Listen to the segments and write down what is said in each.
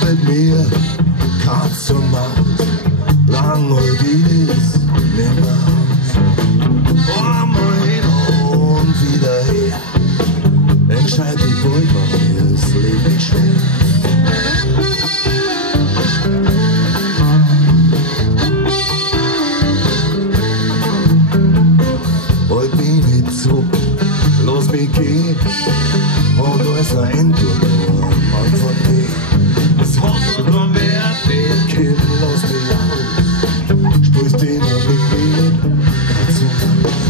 geht mit mir Katz und Maus, lang heute ist nimmer aus. Einmal hin und wieder her, entscheid die Beut, mir das Leben schwer. Heute bin ich zu, los mich gehen, und da ist ein Ende nur Mann von dir. Es hat nur mehr den Kind, los mich auf, sprühst den und mit mir, ganz und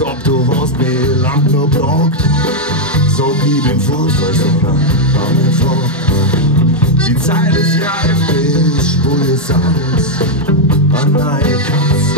ob du hast mich lang nur braucht, so gib ihm Fußball, sondern hau mir vor. Die Zeit ist reif, ich spule es aus, an neue Katz.